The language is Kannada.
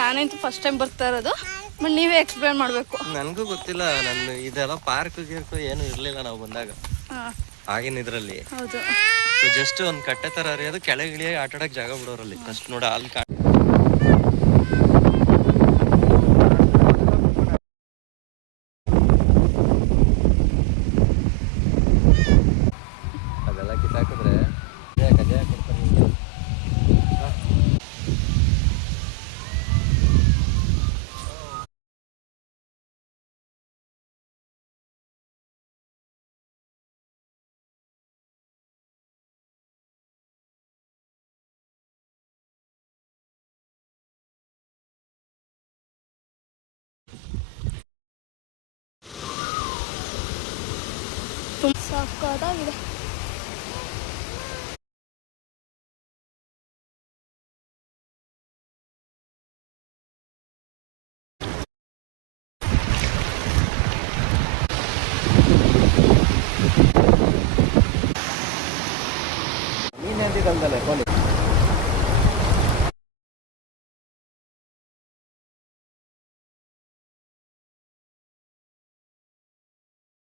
ನಾನಂತೂ ಫಸ್ಟ್ ಟೈಮ್ ಬರ್ತಾ ಇರೋದು. ಬಟ್ ನೀವೇ ಎಕ್ಸ್ಪ್ಲೇನ್ ಮಾಡಬೇಕು. ನನಗೂ ಗೊತ್ತಿಲ್ಲ. ನನ್ನ ಇದೆಲ್ಲ ಪಾರ್ಕ್ ಗೀರ್ಕು ಏನು ಇರಲಿಲ್ಲ ನಾವು ಬಂದಾಗ ಆಗಿನ ಇದರಲ್ಲಿ. ಹೌದು. ಜಸ್ಟ್ ಒಂದು ಕಟ್ಟೆ ಥರ ಹರಿಯೋದು, ಕೆಳಗಿಳಿಯ ಆಟ ಆಡೋಕ್ಕೆ ಜಾಗ ಬಿಡೋರಲ್ಲಿ ಫಸ್ಟ್ ನೋಡ ಅಲ್ಲಿ ಅದೆಲ್ಲ ಕಿತ್ತಾಕಿದ್ರೆ ಕಜಾಯ ಕೊಡ್ತಾರೆ. ತುಂಬ ಸಾಕಾಗಿದೆ. ನೀನು ಅಂತಿದ್ದಲ್ದಲ್ಲ ಕೋಲಿ